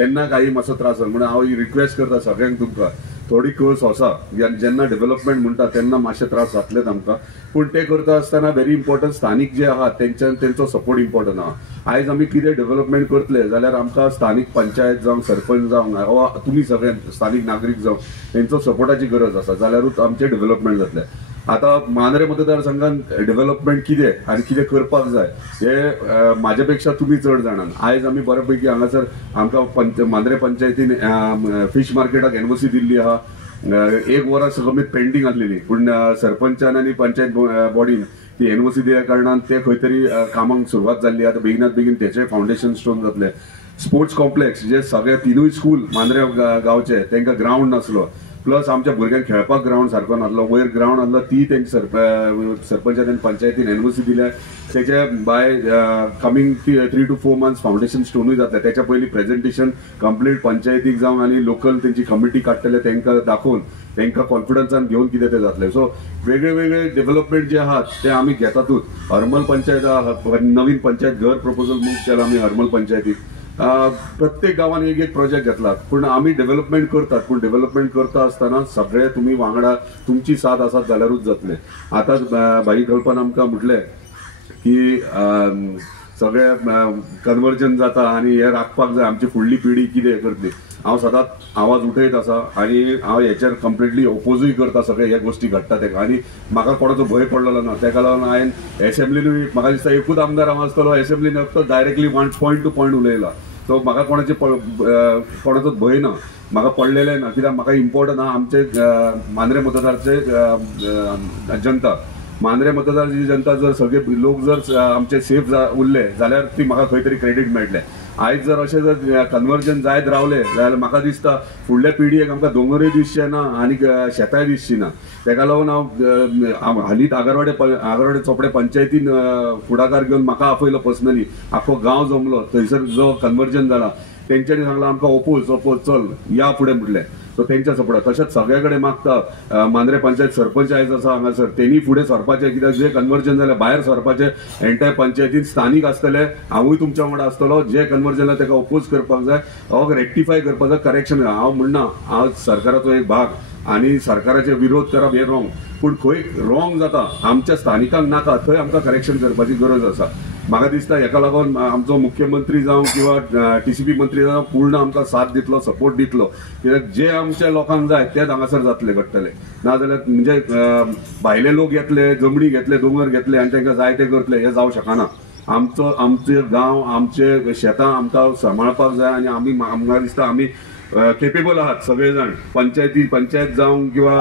तेन्ना काही मातसो त्रास जाता. म्हणून हांव रिक्वेस्ट करता सगळ्यांक तुमकां थोडी कस आसा जेन्ना डेव्हलपमेंट म्हणटा तेन्ना मातशे त्रास जातलेच आमकां, पूण ते करता आसतना व्हेरी इम्पॉर्टंट स्थानीक जे आहात तेंचो सपोर्ट इम्पॉर्टंट आहा. आयज आमी कितें डेव्हलपमेंट करतले जाल्यार आमकां स्थानीक पंचायत जावं सरपंच जावं वा तुमी सगळे स्थानीक नागरीक जावं तेंचो सपोर्टाची गरज आसा जाल्यारूच आमचें डेव्हलपमेंट जातलें. आता मांद्रे मतदारसंघात डेव्हलपमेंट कितें आनी कितें करपाक जाय हे म्हाजे पेक्षा तुमी चड जाणात. आयज आमी बऱ्यापैकी हांगासर आमकां मांद्रे पंचायतीन फिश मार्केटाक एनओसी दिल्ली आहा. 1 वरां कमीत पेंडिंग आसलेली, पूण सरपंचान आनी पंचायत बॉडीन ती एनओसी दिल्या कारणान ते खंय तरी कामाक सुरवात जाल्ली. आता बेगिनात बेगीन तेचे फाउंडेशन स्टोन जातले. स्पोर्ट्स कॉम्प्लेक्स जे सगळे तिनूय स्कूल मांद्रे गांवचे तांकां ग्राउंड नासलो, प्लस आमच्या भुरग्यांक खेळपाक ग्राउंड सारको नासलो. वयर ग्राउंड आसलो ती तेंची सरपंचान आनी पंचायतीन एनओसी दिल्या. तेचे by coming 3 to 4 months foundation स्टोनूय जातले. त्याच्या पयलीं प्रेझेंटेशन कंप्लीट पंचायतीक जावन आनी लोकल तेंची कमिटी काडटले तांकां दाखोवन तांकां कॉन्फिडन्सान घेवन कितें ते जातले. सो वेगळे वेगळे डेव्हलपमेंट जे आहात ते आमी घेतातूच. हरमल पंचायत नवीन पंचायत घर प्रपोजल मूव केला आमी हरमल पंचायतीक. प्रत्येक गावान एक एक प्रोजेक्ट घेतला, पूण आमी डेव्हलपमेंट करतात, पूण डेव्हलपमेंट करता आसतना सगळे तुमी वांगडा तुमची साथ आसात जाल्यारूच जातले. आतांच भाई कल्पन आमकां म्हटलें की सगळे कन्वर्जन जाता आनी हे राखपाक जाय, आमची फुडली पिढी कितें करतली. हांव सदांच आवाज उठयत आसा आनी हांव हेचेर कंप्लिटली ओपोजूय करता सगळे हे गोष्टी घडटा तेका. आनी म्हाका कोणाचो भंय पडलेलो ना, तेका लागून हांवें एसेंब्लीनूय म्हाका दिसता एकूच आमदार हांव आसतलो एसेंब्लीन फक्त डायरेक्टली पॉयंट टू पॉयंट उलयला. सो म्हाका कोणाचोच भंय ना, म्हाका पडलेले ना, कित्याक म्हाका इम्पॉर्टंट आहा आमचे मांद्रे मतदारचे जनता. मांद्रे मतदाराची जनता जर सगळे लोक जर आमचे सेफ उरले जाल्यार ती म्हाका खंय तरी क्रेडीट मेळटलें. आयज जर अशें जर कन्वर्जन जायत रावले जाल्यार म्हाका दिसता फुडल्या पिढयेक आमकां दोंगरूय दिसचे ना आनी शेतांय दिसची ना. तेका लागून हांव हालींच आगरवाडे चोपडे पंचायतीन फुडाकार घेवन म्हाका आपयलो पर्सनली. आख्खो गांव जमलो, थंयसर जो कन्वर्जन जाला तेंच्यांनी सांगलां आमकां ओपोज चल या फुडें म्हटलें. सो तेंच्या सपोर्ट तशेंच सगळे कडेन मागता. मांद्रे पंचायत सरपंच आयज आसा हांगासर, तेणी फुडें सरपाचें, कित्याक जे कन्वर्जन जालें भायर सरपाचें. एंटायर पंचायतीन स्थानीक आसतले, हांवूय तुमच्या वांगडा आसतलो. जे कन्वर्जन जालें ताका ओपोज करपाक जाय, हो रेक्टिफाय करपाक जाय, करेक्शन. हांव म्हणना हांव सरकाराचो एक भाग आनी सरकाराचे विरोध करप हे रॉंग, पूण खंय रॉंग जाता आमच्या स्थानिकांक नाका थंय आमकां करेक्शन करपाची गरज आसा. म्हाका दिसता हेका लागून आमचो मुख्यमंत्री जावं किंवा टीसीपी मंत्री जावं पूर्ण आमकां साथ दितलो, सपोर्ट दितलो. कित्याक जे आमच्या लोकांक जाय तेच हांगासर जातले घडटले. नाजाल्यार म्हणजे भायले लोक येतले, जमनी घेतले, दोंगर घेतले आनी तांकां जाय ते करतले, हे जावं शकना. आमचे गांव, आमचे शेतां आमकां सांबाळपाक जाय आनी आमी म्हाका दिसता आमी केपेबल आहात सगळे जाण. पंचायत जावं किंवा